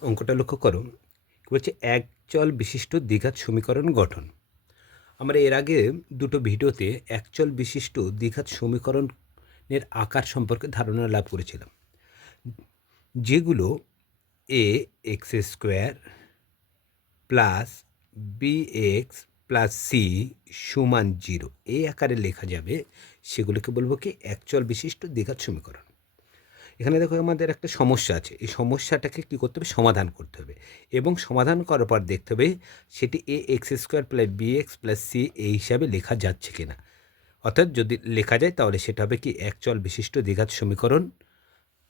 অঙ্কটা লক্ষ্য করো। বলছে? এক চল বিশিষ্ট দ্বিঘাত সমীকরণ গঠন। আমরা এর আগে দুটো ভিডিওতে এক চল বিশিষ্ট দ্বিঘাত সমীকরণের আকার সম্পর্কে ধারণা লাভ করেছিলাম। যেগুলো a x square plus b x plus c সমান জিরো এই আকারে লেখা যাবে, সেগুলোকে বলব কি? একচল বিশিষ্ট দ্বিঘাত সমীকরণ। এখানে দেখো আমাদের একটা সমস্যা আছে। এই সমস্যাটাকে কী করতে হবে? সমাধান করতে হবে। এবং সমাধান করার পর দেখতে হবে সেটি a x square plus b x plus c এই হিসাবে লেখা যাচ্ছে কি না অর্থাৎ যদি লেখা যায় তাহলে সেটা হবে কি একচল বিশিষ্ট দ্বিঘাত সমীকরণ।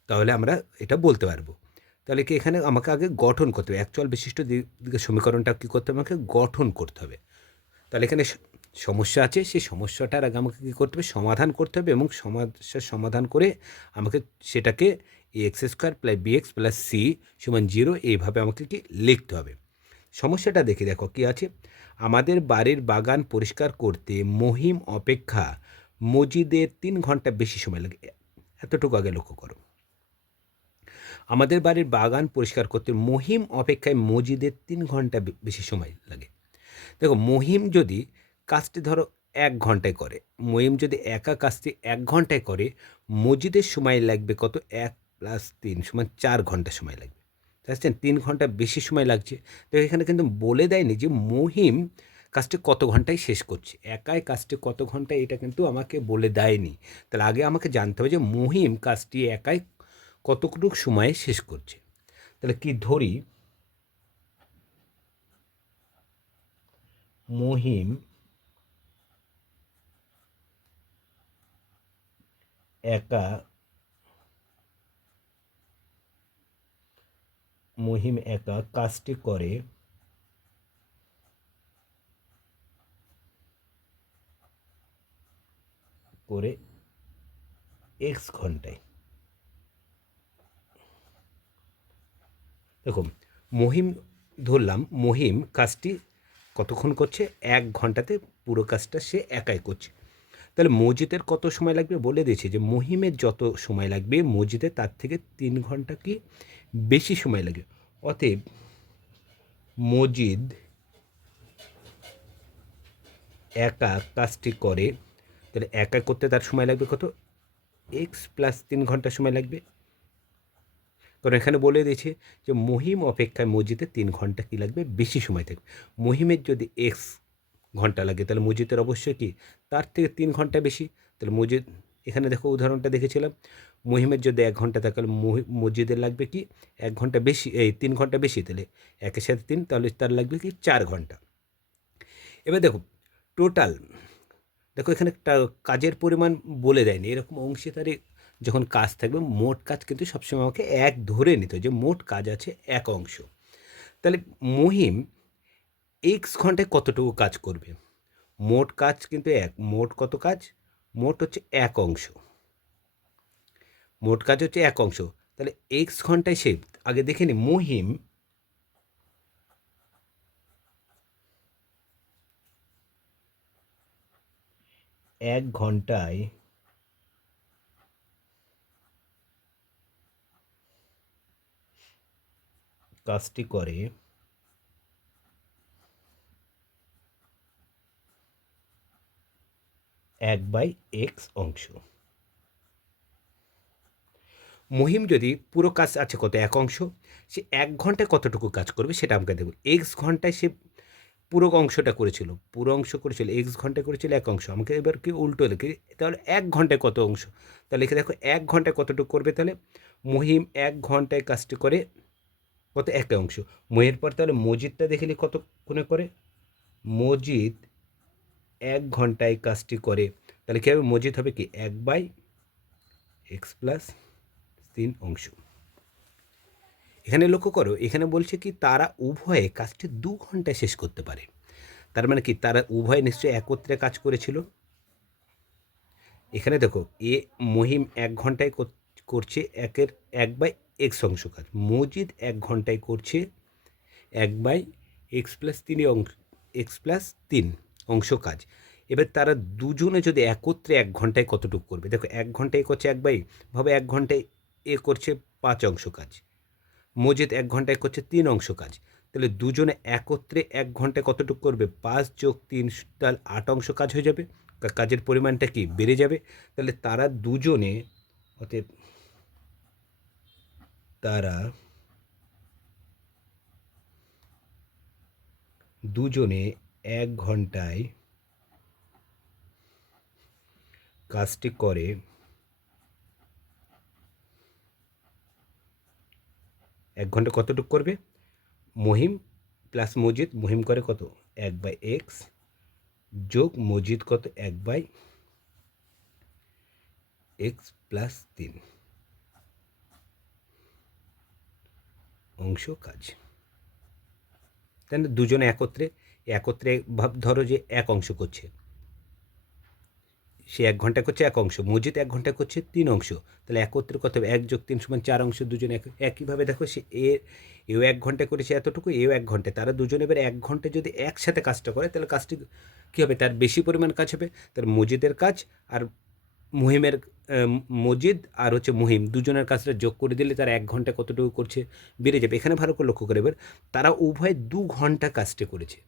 তাহলে আমরা এটা বলতে পারব। তাহলে কি এখানে আমাকে আগে গঠন করতে হবে। একচল বিশিষ্ট দ্বিঘাত সমীকরণটা কী করতে হবে? আমাকে গঠন করতে হবে। তাহলে এখানে সমস্যা আছে, সেই সমস্যাটার আগে আমাকে কী করতে হবে? সমাধান করতে হবে এবং সমস্যার সমাধান করে আমাকে সেটাকে x square plus b x plus c সমান জিরো এইভাবে আমাকে কি লিখতে হবে। সমস্যাটা দেখে দেখো কি আছে। আমাদের বাড়ির বাগান পরিষ্কার করতে মহিম অপেক্ষা মজিদের তিন ঘণ্টা বেশি সময় লাগে। এতটুকু আগে লক্ষ্য করো। আমাদের বাড়ির বাগান পরিষ্কার করতে মহিম অপেক্ষায় মজিদের তিন ঘণ্টা বেশি সময় লাগে। দেখো মহিম যদি কাজটি ধরো এক ঘন্টায় করে। মহিম যদি একা কাজটি এক ঘন্টায় করে মজিদের সময় লাগবে কত? এক প্লাস তিন সমান চার ঘণ্টা সময় লাগবে। বুঝছেন তিন ঘণ্টা বেশি সময় লাগছে। তো এখানে কিন্তু বলে দেয়নি যে মহিম কাজটি কত ঘন্টায় শেষ করছে। একাই কাজটি কত ঘন্টায় এটা কিন্তু আমাকে বলে দেয়নি। তাহলে আগে আমাকে জানতে হবে যে মহিম কাজটি একাই কতটুকু সময়ে শেষ করছে। তাহলে কি ধরি? মহিম একা মহিম একা কাজটি করে। করে এক্স ঘন্টায়। দেখো মহিম ধরলাম, মহিম কাজটি কতক্ষণ করছে? এক ঘন্টাতে পুরো কাজটা সে একাই করছে। তাহলে মসজিদের কত সময় লাগবে? বলে দিয়েছে যে মহিমের যত সময় লাগবে, মসজিদে তার থেকে তিন ঘণ্টা কি বেশি সময় লাগে। অতএব মসজিদ একা কাজটি করে, তাহলে একা করতে তার সময় লাগবে কত? এক্স প্লাস তিন ঘণ্টা সময় লাগবে। কারণ এখানে বলে দিয়েছে যে মহিম অপেক্ষায় মসজিদে তিন ঘণ্টা কী লাগবে? বেশি সময় থাকবে। মহিমের যদি এক্স ঘণ্টা লাগে। তাহলে মসজিদের অবশ্যই কি? তার থেকে তিন ঘণ্টা বেশি। তাহলে মসজিদ, এখানে দেখো উদাহরণটা দেখেছিলাম। মহিমের যদি এক ঘণ্টা থাকে, তাহলে মসজিদের লাগবে কি? এক ঘণ্টা বেশি, এই তিন ঘণ্টা বেশি তাহলে। একের সাথে তিন, তাহলে তার লাগবে কি? চার ঘণ্টা। এবার দেখো, টোটাল, দেখো এখানে একটা কাজের পরিমাণ বলে দেয়নি। এরকম অংশীদারি যখন কাজ থাকবে, মোট কাজ কিন্তু সবসময় আমাকে এক ধরে নিতে যে মোট কাজ আছে এক অংশ। তাহলে মহিম এক্স ঘন্টায় কতটুকু কাজ করবে? মোট কাজ কিন্তু এক, মোট কত কাজ? মোট হচ্ছে এক অংশ। মোট কাজ হচ্ছে এক অংশ। তাহলে এক্স ঘন্টায় সে, আগে দেখে নি, মহিম এক ঘন্টায় কাজটি করে এক বাই এক্স অংশ। মহিম যদি পুরো কাজ আছে কত এক অংশ, সে এক ঘন্টায় কতটুকু কাজ করবে সেটা আমাকে দেবো এক্স ঘন্টায় সে পুরো অংশটা করেছিল, পুরো অংশ করেছিল এক্স ঘন্টায় করেছিল এক অংশ। আমাকে এবার কি উল্টো লিখে তাহলে এক ঘন্টায় কত অংশ? তাহলে লিখে দেখো এক ঘন্টায় কতটুকু করবে তাহলে? মহিম এক ঘন্টায় কাজটি করে কত? এক অংশ। মহির পর তাহলে মজিদটা দেখে নি কতক্ষণে করে? মজিদ এক ঘন্টায় কাজটি করে, তাহলে কী হবে মজিদ হবে কি? এক বাই এক্স প্লাস তিন অংশ। এখানে লক্ষ্য করো, এখানে বলছে কি, তারা উভয়ে কাজটি দু ঘন্টায় শেষ করতে পারে। তার মানে কি, তারা উভয়ে নিশ্চয়ই একত্রে কাজ করেছিল। এখানে দেখো, এ মহিম এক ঘন্টায় কর- করছে, একের এক বাই এক্স অংশ কাজ। মজিদ এক ঘন্টায় করছে, এক বাই এক্স প্লাস তিন অংশ এক্স প্লাস তিন। অংশ কাজ। এবার তারা দুজনে যদি একত্রে এক ঘন্টায় কতটুকু করবে? দেখো, এক ঘন্টায় করছে এক বাই, ভাবে এক ঘন্টায় এ করছে পাঁচ অংশ কাজ। মজিদ এক ঘন্টায় করছে তিন অংশ কাজ। তাহলে দুজনে একত্রে এক ঘন্টায় কতটুকু করবে? পাঁচ যোগ তিন, তাহলে আট অংশ কাজ হয়ে যাবে। কাজের পরিমাণটা কি? বেড়ে যাবে। তাহলে তারা দুজনে, অতএব তারা দুজনে এক ঘন্টায় কাজটি করে। এক ঘণ্টা কতটুকু করবে? মহিম প্লাস মজিদ, মহিম করে কত? এক বাই এক্স যোগ মজিদ কত? এক বাই এক্স প্লাস তিন। অংশ কাজ। না দুজনে একত্রে একত্রে ভাব, ধরো যে এক অংশ করছে। সে এক ঘণ্টা করছে এক অংশ মজিদ এক ঘণ্টা করছে তিন অংশ। তাহলে একত্রে কত হবে? এক যোগ তিন সমান চার অংশ দুজনে এক, একইভাবে দেখো সে এ, এও এক ঘণ্টা করেছে এতটুকু, এও এক ঘণ্টা। তারা দুজন এবার এক ঘণ্টা যদি একসাথে কাজটা করে, তাহলে কাজটি কী হবে? তার বেশি পরিমাণ কাজ হবে। তার মজিদের কাজ আর মুহিমের মজিদ আর হচ্ছে মুহিম, দুজনের কাজটা যোগ করে দিলে তারা এক ঘণ্টা কতটুকু করছে, বেড়ে যাবে। এখানে ভালো করে লক্ষ্য করে এবার, তারা উভয় দু ঘণ্টা কাজটি করেছে।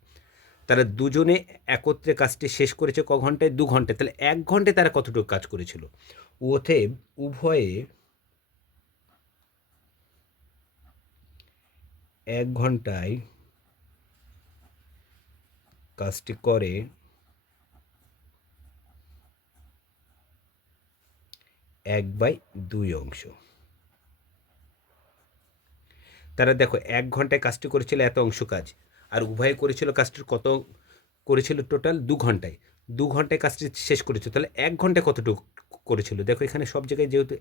তারা দুজনে একত্রে কাজটি শেষ করেছে ক ঘন্টায়? দু ঘন্টায়। তাহলে এক ঘন্টায় তারা কতটুকু কাজ করেছিল? ওতে উভয়ে এক ঘন্টায় কাজটি করে। এক বাই দুই অংশ। তারা দেখো, এক ঘন্টায় কাজটি করেছিল এত অংশ কাজ। আর উভয়ে করেছিল কাজটির কত, করেছিল টোটাল দু ঘন্টায়। দু ঘন্টায় কাজটি শেষ করেছিল। তাহলে এক ঘন্টায় কতটুকু করেছিল? দেখো এখানে সব জায়গায় যেহেতু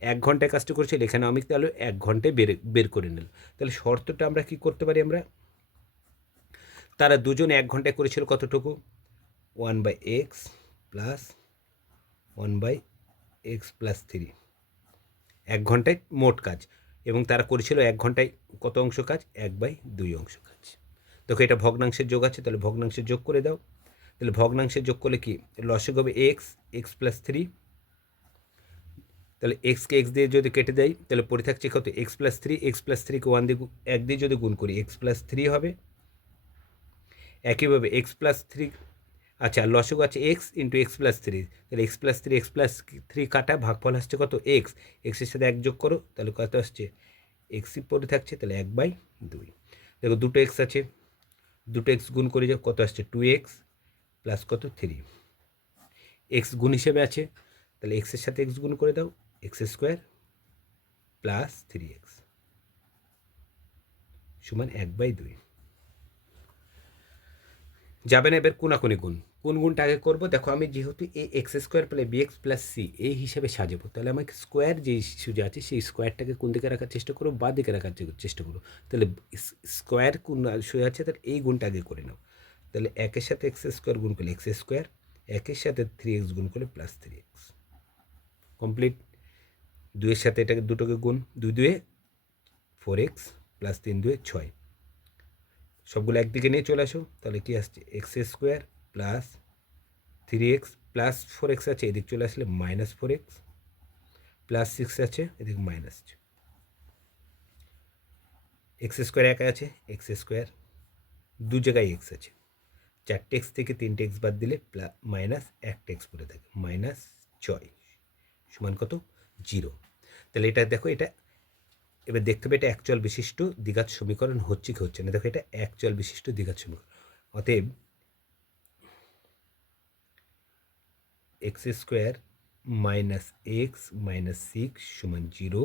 এক ঘন্টায় কাজটি করেছিল, এখানে আমি তাহলে এক ঘন্টায় বের বের করে নিল তাহলে শর্তটা আমরা কি করতে পারি আমরা? তারা দুজন এক ঘন্টায় করেছিল কতটুকু? One by x plus one by x plus three. এক ঘন্টায় মোট কাজ। এবং তারা করেছিল এক ঘন্টায় কত অংশ কাজ? এক বাই দুই অংশ কাজ। দেখো এটা ভগ্নাংশের যোগ আছে, তাহলে ভগ্নাংশের যোগ করে দাও। তাহলে ভগ্নাংশের যোগ করলে কি? লসে হবে এক্স এক্স প্লাস থ্রি তাহলে এক্সকে এক্স দিয়ে যদি কেটে দেয় তাহলে পড়ে থাকছে কত? X plus three x plus থ্রিকে one দিয়ে এক দিয়ে যদি গুণ করি এক্স প্লাস থ্রি হবে। একইভাবে এক্স প্লাস থ্রি আচ্ছা লসক আছে x into x plus three তাহলে x plus three x plus three কাটা, ভাগফল আসছে কত? এক্স এক্সের সাথে এক যোগ করো, তাহলে কত আসছে? এক্সই পড়ে থাকছে, তাহলে এক বাই দুই। দেখো দুটো এক্স আছে দুটো এক্স গুণ করে যাও কত আসছে টু এক্স প্লাস কত থ্রি এক্স গুণ হিসেবে আছে, তাহলে এক্সের সাথে এক্স গুণ করে দাও x square plus three x সমান এক বাই দুই। যাবে না, এবার কোনাকুনি গুণ। কোন গুণটা আগে করব? দেখো, আমি যেহেতু a x square plus b x plus c এই হিসেবে সাজাবো। তাহলে আমাকে স্কোয়ার যে সুযোগ আছে, সেই স্কোয়ারটাকে কোন দিকে রাখার চেষ্টা করো বা দিকে রাখার চেষ্টা করো তাহলে স্কোয়ার কোন সুযোগ আছে, তাহলে এই গুণটা আগে করে নাও। তাহলে একের সাথে এক্স স্কোয়ার গুণ করলে এক্স স্কোয়ার একের সাথে থ্রি এক্স গুণ করলে প্লাস থ্রি এক্স কমপ্লিট দুইয়ের সাথে এটাকে দুটোকে গুণ, দুই দুয়ে ফোর এক্স প্লাস তিন দুয়ে ছয়। সবগুলো একদিকে নিয়ে চলে আসো। তাহলে কি আসছে? X square plus three x plus four x আছে, এদিক চলে আসলে minus four x plus six আছে, এদিকে মাইনাস এক্স স্কোয়ার একা আছে এক্স স্কোয়ার দু জায়গায় এক্স আছে। চারটে এক্স থেকে তিনটে এক্স বাদ দিলে প্লাস মাইনাস একটা এক্স পড়ে থাকে মাইনাস ছয় সমান কত? জিরো তাহলে এটা দেখো, এটা এবার দেখতে হবে এটা অ্যাকচুয়াল বিশিষ্ট দ্বিঘাত সমীকরণ হচ্ছে কি হচ্ছে না। দেখো এটা অ্যাকচুয়াল বিশিষ্ট দ্বিঘাত সমীকরণ। অতএব x square minus x minus six সমান জিরো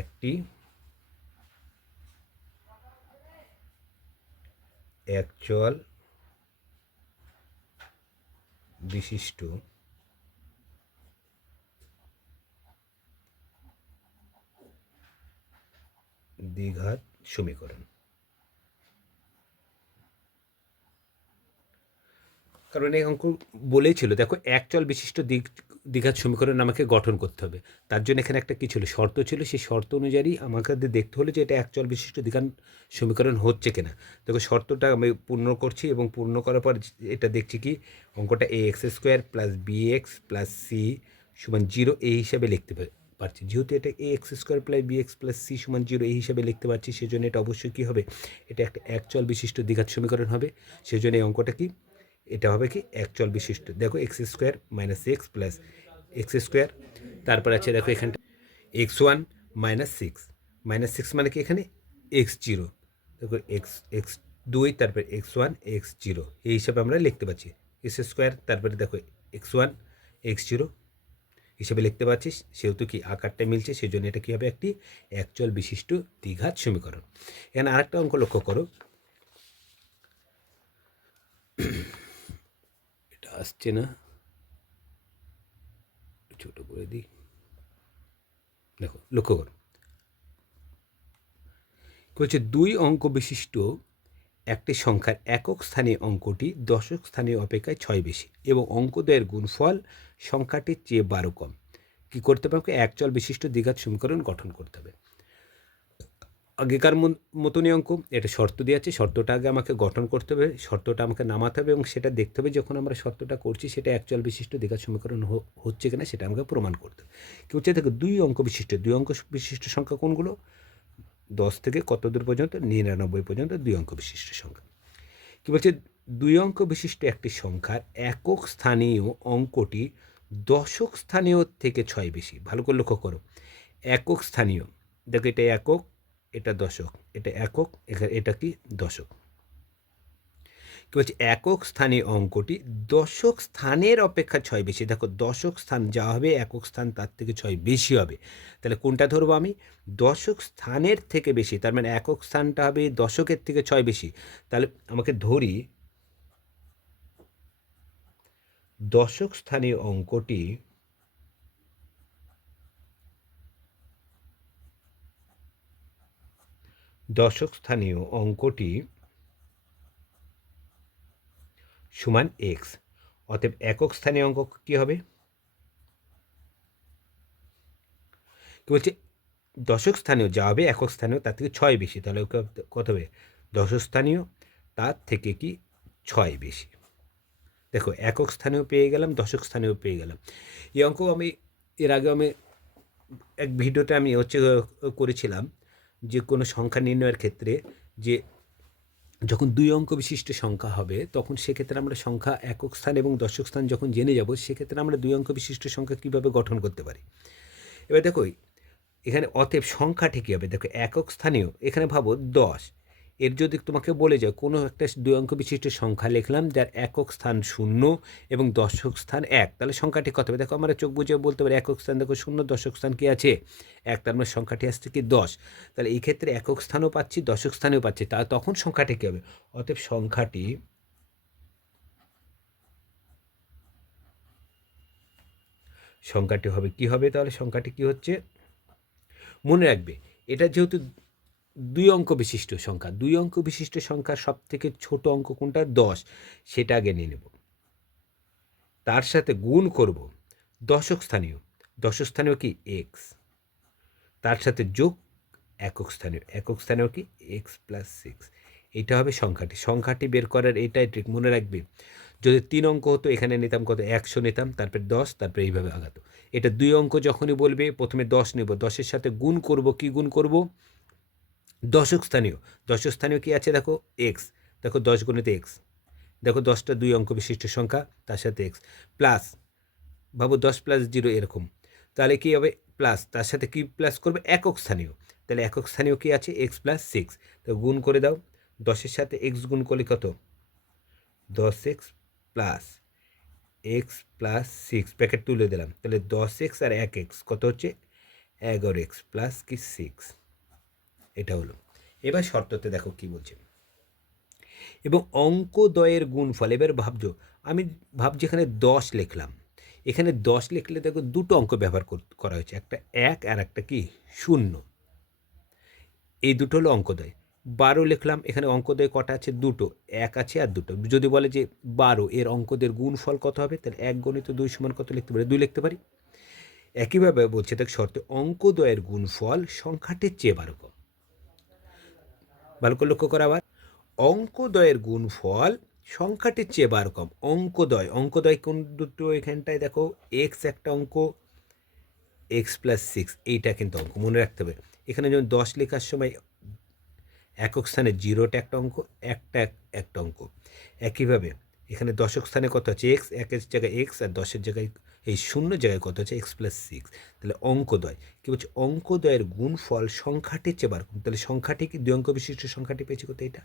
একটি অ্যাকচুয়াল বিশিষ্ট দ্বিঘাত সমীকরণ। কারণ এই অঙ্ক বলেই ছিল দেখো একচল বিশিষ্ট দিক, দ্বিঘাত সমীকরণ আমাকে গঠন করতে হবে। তার জন্য এখানে একটা কী ছিল? শর্ত ছিল। সেই শর্ত অনুযায়ী আমাকে দেখতে হলো যে এটা একচল বিশিষ্ট দ্বিঘাত সমীকরণ হচ্ছে কিনা। দেখো শর্তটা আমি পূর্ণ করছি এবং পূর্ণ করার পর এটা দেখছি কি? অঙ্কটা a x square plus b x plus c সমান জিরো এই হিসাবে লিখতে পারছি। যেহেতু এটা a x square plus b x plus c সমান জিরো এই হিসাবে লিখতে পারছি, সেজন্য এটা অবশ্যই কী হবে? এটা একটা একচল বিশিষ্ট দ্বিঘাত সমীকরণ হবে। সেজন্য এই অঙ্কটা কি? এটা হবে কি একচল বিশিষ্ট। দেখো x square minus x plus x square তারপর আছে দেখো এখানটা x one minus six minus six মানে কি এখানে এক্স জিরো দেখো এক্স এক্স দুই তারপরে এক্স ওয়ান এক্স জিরো এই হিসাবে আমরা লিখতে পাচ্ছি এক্স স্কোয়ার তারপরে দেখো এক্স ওয়ান এক্স জিরো হিসেবে লিখতে পারছিস সেহেতু কি আকারটা মিলছে সেই জন্য এটা কী হবে একটি একচল বিশিষ্ট দ্বিঘাত সমীকরণ। এখানে আরেকটা অঙ্ক লক্ষ্য করো। আসছে না। ছোট করে দিই। দেখো, লক্ষ্য করো। হচ্ছে দুই অঙ্ক বিশিষ্ট একটি সংখ্যার একক স্থানীয় অঙ্কটি দশক স্থানীয় অপেক্ষায় ছয় বেশি এবং অঙ্কদ্বয়ের গুণফল সংখ্যাটির চেয়ে বারো কম। কী করতে হবে? আমাকে একচল বিশিষ্ট দ্বিঘাত সমীকরণ গঠন করতে হবে। আগেকার মতনই অঙ্ক। এটা শর্ত দিয়ে আছে শর্তটা আগে আমাকে গঠন করতে হবে, শর্তটা আমাকে নামাতে হবে এবং সেটা দেখতে হবে যখন আমরা শর্তটা করছি, সেটা একচল বিশিষ্ট দ্বিঘাত সমীকরণ হচ্ছে কিনা সেটা আমাকে প্রমাণ করতে হবে। কি হচ্ছে দেখো, দুই অঙ্ক বিশিষ্ট, দুই অঙ্ক বিশিষ্ট সংখ্যা কোনগুলো? দশ থেকে কত দূর পর্যন্ত? নিরানব্বই পর্যন্ত দুই অঙ্ক বিশিষ্ট সংখ্যা। কী বলছে? দুই অঙ্ক বিশিষ্ট একটি সংখ্যার একক স্থানীয় অঙ্কটি দশক স্থানীয় থেকে ছয় বেশি। ভালো করে লক্ষ্য করো। একক স্থানীয়, দেখো এটা একক এটা দশক, এটা একক এখা- এটা কি? দশক। কি বলছে? একক স্থানীয় অঙ্কটি দশক স্থানের অপেক্ষা ছয় বেশি। দেখো, দশক স্থান যা হবে, একক স্থান তার থেকে ছয় বেশি হবে। তাহলে কোনটা ধরবো আমি? দশক স্থানের থেকে বেশি, তার মানে একক স্থানটা হবে দশকের থেকে ছয় বেশি। তাহলে আমাকে ধরি, দশক স্থানীয় অঙ্কটি দশক স্থানীয় অঙ্কটি সমান এক্স অতএব একক স্থানীয় অঙ্ক কী হবে? কি বলছে? দশক স্থানীয় যা হবে একক স্থানীয়, তার থেকে ছয় বেশি। তাহলে কত হবে? দশক স্থানীয়, তার থেকে কি ছয় বেশি। দেখো, একক স্থানেও পেয়ে গেলাম, দশক স্থানেও পেয়ে গেলাম। এই অঙ্ক আমি, এর আগে আমি এক ভিডিওতে আমি হচ্ছে করেছিলাম। যে কোনো সংখ্যা নির্ণয়ের ক্ষেত্রে যে যখন দুই অঙ্ক বিশিষ্ট সংখ্যা হবে, তখন সেক্ষেত্রে আমরা সংখ্যা একক স্থান এবং দশক স্থান যখন জেনে যাব, সেক্ষেত্রে আমরা দুই অঙ্ক বিশিষ্ট সংখ্যা কীভাবে গঠন করতে পারি। এবার দেখো, এখানে অতএব সংখ্যা ঠিকই হবে? দেখো, একক স্থানীয়। এখানে ভাবো দশ। এর যদি তোমাকে বলে যায়, কোনো একটা দুই অঙ্ক বিশিষ্ট সংখ্যা লিখলাম, যার একক স্থান শূন্য এবং দশক স্থান এক, তাহলে সংখ্যাটি কত হবে? দেখো, আমরা চোখ বুঝে বলতে পারি, একক স্থান দেখো শূন্য, দশক স্থান কি আছে? এক, তার মানে সংখ্যাটি আসছে কি দশ। তাহলে এই ক্ষেত্রে একক স্থানও পাচ্ছি, দশক স্থানেও পাচ্ছি তা তখন সংখ্যাটি কী হবে? অতএব সংখ্যাটি সংখ্যাটি হবে, কি হবে? তাহলে সংখ্যাটি কি হচ্ছে? মনে রাখবে, এটা যেহেতু দুই অঙ্ক বিশিষ্ট সংখ্যা। দুই অঙ্ক বিশিষ্ট সংখ্যার সব থেকে ছোট অঙ্ক কোনটা? দশ। সেটা আগে নিয়ে নেব। তার সাথে গুণ করব দশক স্থানীয়। দশক স্থানীয় কি? এক্স তার সাথে যোগ একক স্থানীয়। একক স্থানীয় কি? এক্স প্লাস সিক্স এটা হবে সংখ্যাটি। সংখ্যাটি বের করার এটাই ট্রিক মনে রাখবে, যদি তিন অঙ্ক হতো, এখানে নিতাম কত? একশো নিতাম, তারপর দশ, তারপরে এইভাবে আগাতো। এটা দুই অঙ্ক যখনই বলবে, প্রথমে দশ নেব। দশের সাথে গুণ করব, কি গুণ করব? দশক স্থানীয়। দশক স্থানীয় কী আছে দেখো? এক্স দেখো দশ গুণিত এক্স দেখো দশটা দুই অঙ্ক বিশিষ্ট সংখ্যা, তার সাথে এক্স প্লাস ভাবো দশ প্লাস জিরো এরকম। তাহলে কী হবে? প্লাস তার সাথে কী প্লাস করবে? একক স্থানীয়। তাহলে একক স্থানীয় কী আছে? এক্স প্লাস সিক্স তো গুণ করে দাও। দশের সাথে এক্স গুণ করলে কত? দশ x plus x plus six bracket তুলে দিলাম। তাহলে দশ এক্স আর এক এক্স কত হচ্ছে? এগারো এক্স প্লাস কি? সিক্স এটা হলো। এবার শর্ততে দেখো কি বলছে। এবং অঙ্কদ্বয়ের গুণফল, এবার ভাবছ, আমি ভাবছি এখানে দশ লিখলাম। এখানে দশ লিখলে দেখো দুটো অঙ্ক ব্যবহার করা হয়েছে, একটা এক আর একটা কি? শূন্য। এই দুটো হলো অঙ্কদ্বয়। বারো লিখলাম, এখানে অঙ্কদ্বয় কটা আছে? দুটো। এক আছে আর দুটো। যদি বলে যে বারো, এর অঙ্কদের গুণফল কত হবে? তাহলে এক গণিত দুই সমান কত লিখতে পারি? দুই লিখতে পারি। একইভাবে বলছে, দেখ শর্তে, অঙ্কদ্বয়ের গুণফল সংখ্যাটির চেয়ে বারো কম। ভালো করে লক্ষ্য করা আবার। অঙ্কদ্বয়ের গুণফল সংখ্যাটির চেয়ে বার কম। অঙ্কদ্বয় অঙ্কদ্বয় কোন দুটো এখানটায় দেখো? এক্স একটা অঙ্ক এক্স প্লাস সিক্স এইটা কিন্তু অঙ্ক, মনে রাখতে হবে। এখানে যেমন দশ লেখার সময় একক স্থানে জিরোটা একটা অঙ্ক, একটা এক- একটা অঙ্ক। একইভাবে এখানে দশক স্থানে কত আছে? এক্স একের জায়গায় এক্স আর দশের জায়গায় এই শূন্য জায়গায় কত হচ্ছে? এক্স প্লাস সিক্স তাহলে অঙ্কদয় কী বলছে? অঙ্কদয়ের গুণফল সংখ্যাটির চেয়ে বারো কম। তাহলে সংখ্যাটি কি? দুই অঙ্ক বিশিষ্ট সংখ্যাটি পেয়েছি কত এটা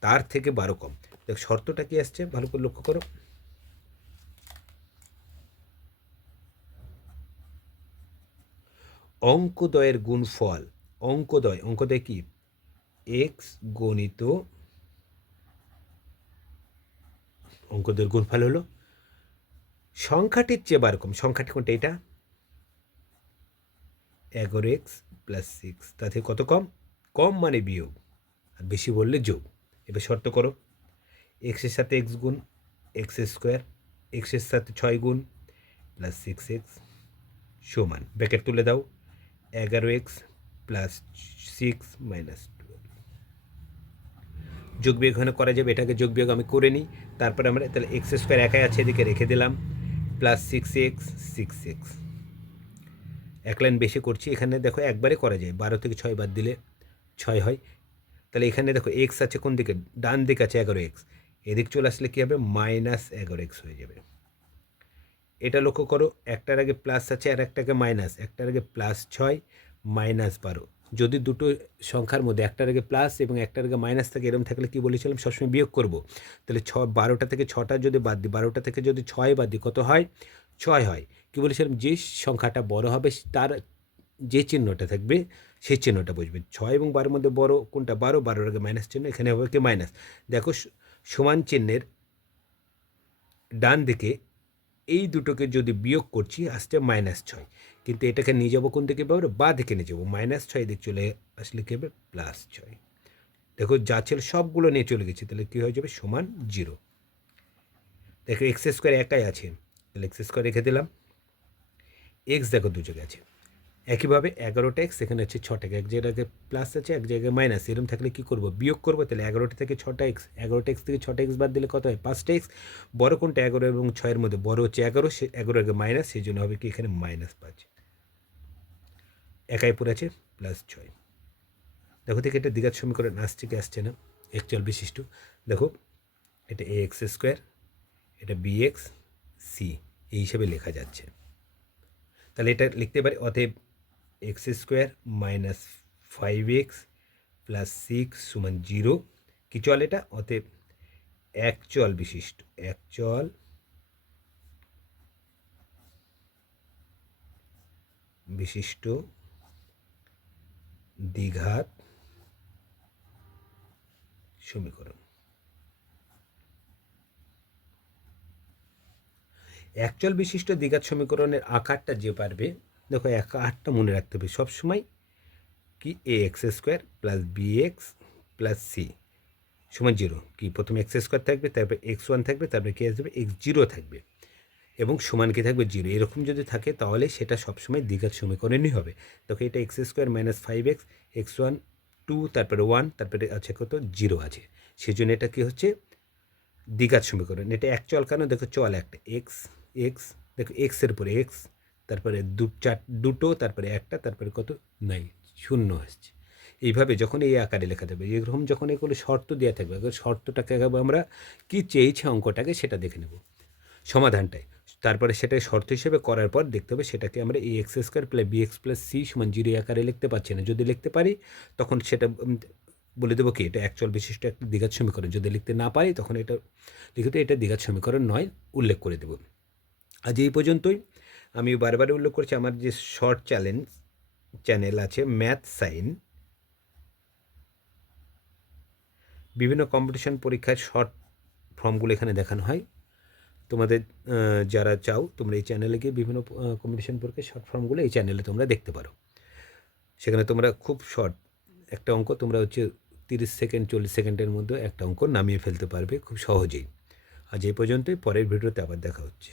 তার থেকে বারো কম। দেখ, শর্তটা কি আসছে? ভালো করে লক্ষ্য করো। অঙ্কদয়ের গুণফল অঙ্কদয় অঙ্কদয় কি? এক্স গণিত অঙ্কদয়ের গুণফল হলো সংখ্যাটির চেয়ে বার কম সংখ্যাটি কোনটা এটা? এগারো এক্স প্লাস সিক্স তাতে কত কম? কম মানে বিয়োগ, আর বেশি বললে যোগ। এবার শর্ত করো এক্সের সাথে এক্স গুণ এক্স স্কোয়ার এক্সের সাথে ছয় গুণ প্লাস সিক্স এক্স সমান ব্র্যাকেট তুলে দাও, এগারো x plus six minus twelve যোগ বিয়োগ এখানে করা যাবে, এটাকে যোগ বিয়োগ আমি করে নিই, তারপরে আমরা তাহলে এক্স স্কোয়ার একাই আছে, এদিকে রেখে দিলাম। Plus six x six x এক লাইন বেশি করছি, এখানে দেখো একবারে করা যায়। বারো থেকে ছয় বাদ দিলে ছয় হয়। তাহলে এখানে দেখো এক্স আছে কোন দিকে? ডান দিক আছে এগারো এক্স এদিক চলে আসলে কী হবে? মাইনাস এগারো এক্স হয়ে যাবে। এটা লক্ষ্য করো, একটার আগে প্লাস আছে আর একটাকে মাইনাস একটার আগে প্লাস ছয় মাইনাস বারো। যদি দুটো সংখ্যার মধ্যে একটার আগে প্লাস এবং একটার আগে মাইনাস থাকে এরকম থাকলে কি বলেছিলাম? সবসময় বিয়োগ করব। তাহলে ছ, বারোটা থেকে ছটা যদি বাদ দিই, বারোটা থেকে যদি ছয় বাদ দিই, কত হয়? ছয় হয়। কি বলেছিলাম? যে সংখ্যাটা বড় হবে, তার যে চিহ্নটা থাকবে, সেই চিহ্নটা বুঝবে ছয় এবং বারোর মধ্যে বড় কোনটা? বারো, বারোর আগে মাইনাস চিহ্ন, এখানে হবে কি মাইনাস দেখো সমান চিহ্নের ডান দিকে এই দুটোকে যদি বিয়োগ করছি, আসছে মাইনাস ছয়। কিন্তু এটাকে নিয়ে যাব কোন দিকে পাবো বা দিকে নিয়ে যাব। মাইনাস ছয় দিক চলে আসলে কী হবে? প্লাস ছয়। দেখো যা ছিল সবগুলো নিয়ে চলে গেছে, তাহলে কী হয়ে যাবে? সমান জিরো দেখো এক্স স্কোয়ার একাই আছে, তাহলে এক্স স্কোয়ার রেখে দিলাম। এক্স দেখো দু জায়গায় আছে। একইভাবে এগারোটা এক্স এখানে আছে ছটাকে এক জায়গায় প্লাস আছে, এক জায়গায় মাইনাস এরকম থাকলে কী করব? বিয়োগ করব, তাহলে এগারোটা থেকে ছটা এক্স এগারোটা এক্স থেকে ছটা এক্স বাদ দিলে কত হয়? পাঁচটা এক্স বড় কোনটা? এগারো এবং ছয়ের মধ্যে। বড় হচ্ছে এগারো, সে এগারো আগে মাইনাস সেই জন্য হবে কি এখানে মাইনাস পাঁচ। একাই পড়ে আছে প্লাস ছয়। দেখো থেকে এটা দ্বিঘাত সমীকরণ আসছে কি আসছে না একচুয়াল বিশিষ্ট। দেখো, এটা এ এক্স স্কোয়ার এটা বি এক্স সি এই হিসাবে লেখা যাচ্ছে। তাহলে এটা লিখতে পারি, অতএব x square minus five x plus six সমান জিরো কি চল এটা? অতএব এক চল বিশিষ্ট এক চল বিশিষ্ট দ্বিঘাত সমীকরণ। একচল বিশিষ্ট দ্বিঘাত সমীকরণের আকারটা যে পারবে, দেখো আকারটা মনে রাখতে হবে। সবসময় কি a x square plus b x plus c সমান জিরো কি? প্রথমে এক্স স্কোয়ার থাকবে, তারপরে এক্স ওয়ান থাকবে, তারপরে কি আসবে? এক্স জিরো থাকবে। এবং সমান কি থাকবে? জিরো। এরকম যদি থাকে তাহলে সেটা সবসময় দ্বিঘাত সমীকরণই হবে। দেখো এটা x square minus five x x one two তারপরে ওয়ান তারপরে আছে কত? জিরো আছে। সেই জন্য এটা কি হচ্ছে? দ্বিঘাত সমীকরণ। এটা এক চল কেন? দেখো চল একটা। এক্স এক্স দেখো এক্সের উপরে এক্স তারপরে দু, চার, দুটো, তারপরে একটা, তারপরে কত? নাই শূন্য আসছে। এইভাবে যখন এই আকারে লেখা যাবে, এরকম যখন এগুলো শর্ত দেওয়া থাকবে শর্তটাকে আমরা কী চেয়েছে অঙ্কটাকে সেটা দেখে নেব। সমাধানটাই। তারপরে সেটা শর্ত হিসেবে করার পর দেখতে হবে সেটাকে আমরা এই x square plus b x plus c সমান জিরো আকারে লিখতে পারছি না। যদি লিখতে পারি, তখন সেটা বলে দেবো কি, এটা অ্যাকচুয়াল বিশিষ্ট একটা দ্বিঘাত সমীকরণ। যদি লিখতে না পারি, তখন এটা লিখিত এটা দ্বিঘাত সমীকরণ নয়, উল্লেখ করে দেবো। আজ এই পর্যন্তই। আমি বারবার উল্লেখ করছি, আমার যে শর্ট চ্যালেঞ্জ চ্যানেল আছে ম্যাথ সাইন বিভিন্ন কম্পিটিশন পরীক্ষার শর্ট ফর্মগুলো এখানে দেখানো হয়। তোমাদের যারা চাও, তোমরা এই চ্যানেলে গিয়ে বিভিন্ন কম্পিটিশন পরীক্ষার শর্ট ফর্মগুলো এই চ্যানেলে তোমরা দেখতে পারো। সেখানে তোমরা খুব শর্ট একটা অঙ্ক তোমরা হচ্ছে তিরিশ সেকেন্ড চল্লিশ সেকেন্ডের মধ্যে একটা অঙ্ক নামিয়ে ফেলতে পারবে খুব সহজেই। আজ এই পর্যন্তই, পরের ভিডিওতে আবার দেখা হচ্ছে।